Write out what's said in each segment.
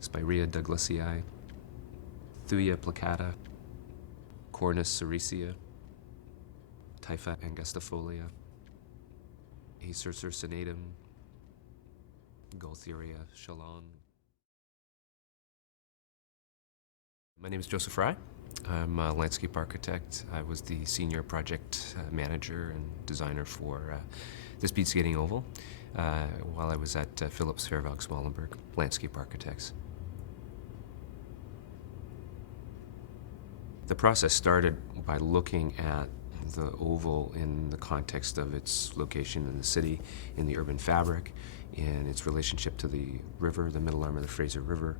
Spirea douglasii, Thuya plicata, Cornus sericea, Typha angustifolia, Acer circinatum, Gaultheria shalon. My name is Joseph Fry. I'm a landscape architect. I was the senior project manager and designer for the speed skating oval while I was at Phillips Fairvalk Smallenberg Landscape Architects. The process started by looking at the oval in the context of its location in the city, in the urban fabric, in its relationship to the river, the middle arm of the Fraser River.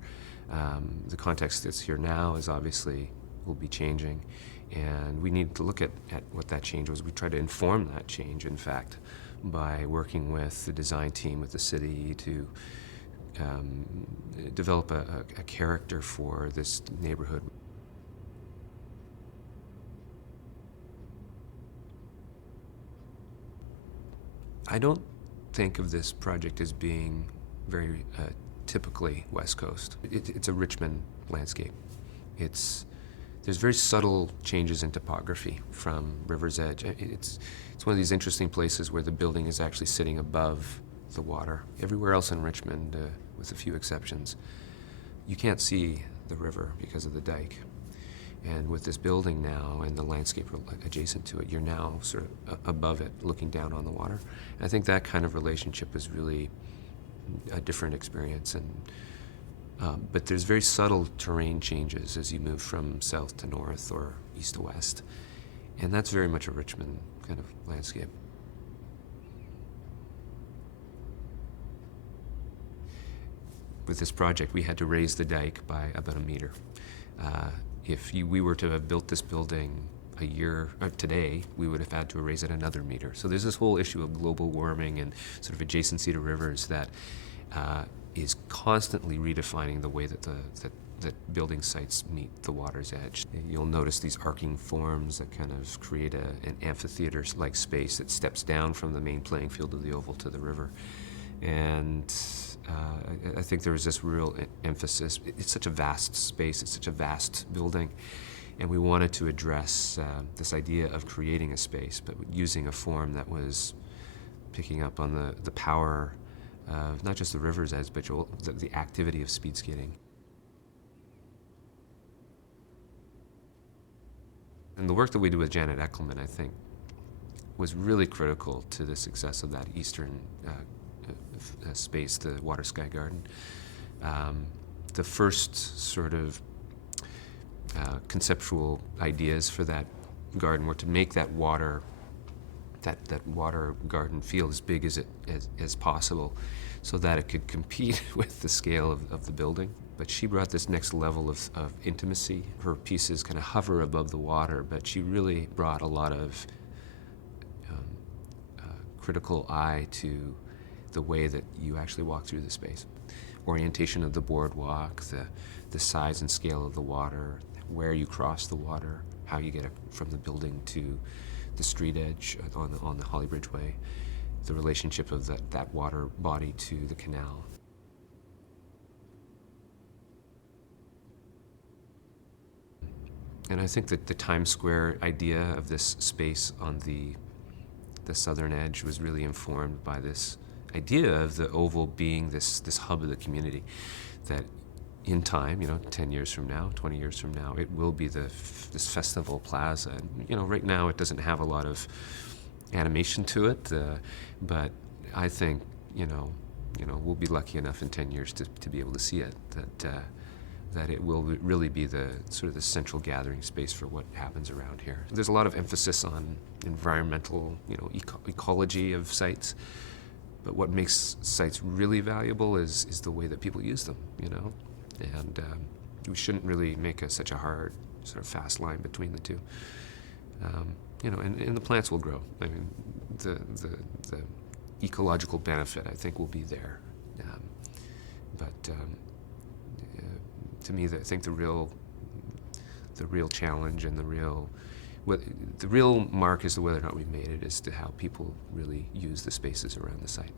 The context that's here now is obviously will be changing, and we need to look at what that change was. We try to inform that change, in fact, by working with the design team with the city to develop a character for this neighborhood. I don't think of this project as being very typically West Coast. It's a Richmond landscape. There's very subtle changes in topography from River's Edge. It's one of these interesting places where the building is actually sitting above the water. Everywhere else in Richmond, with a few exceptions, you can't see the river because of the dike. And with this building now and the landscape adjacent to it, you're now sort of above it, looking down on the water. And I think that kind of relationship is really a different experience. But there's very subtle terrain changes as you move from south to north or east to west. And that's very much a Richmond kind of landscape. With this project, we had to raise the dike by about a meter. If we were to have built this building a year today, we would have had to raise it another meter. So there's this whole issue of global warming and sort of adjacency to rivers that is constantly redefining the way that that building sites meet the water's edge. You'll notice these arcing forms that kind of create an amphitheater-like space that steps down from the main playing field of the oval to the river. And I think there was this real emphasis. It's such a vast space, it's such a vast building, and we wanted to address this idea of creating a space, but using a form that was picking up on the power of not just the river's edge, but the activity of speed skating. And the work that we did with Janet Eckelman, I think, was really critical to the success of that eastern space, the Water Sky Garden. The first sort of conceptual ideas for that garden were to make that water garden feel as big as possible, so that it could compete with the scale of the building. But she brought this next level of intimacy. Her pieces kind of hover above the water, but she really brought a lot of critical eye to the way that you actually walk through the space. Orientation of the boardwalk, the size and scale of the water, where you cross the water, how you get from the building to the street edge on the Holly Bridge Way, the relationship of that water body to the canal. And I think that the Times Square idea of this space on the southern edge was really informed by this idea of the oval being this hub of the community, that in time, 10 years from now, 20 years from now, it will be this festival plaza. And, right now it doesn't have a lot of animation to it, but I think, we'll be lucky enough in 10 years to be able to see it, that it will really be the sort of the central gathering space for what happens around here. There's a lot of emphasis on environmental, ecology of sites. But what makes sites really valuable is the way that people use them, And we shouldn't really make such a hard, sort of fast line between the two. And the plants will grow. I mean, the ecological benefit, I think, will be there. To me, I think the real challenge and the real mark as to whether or not we've made it is to how people really use the spaces around the site.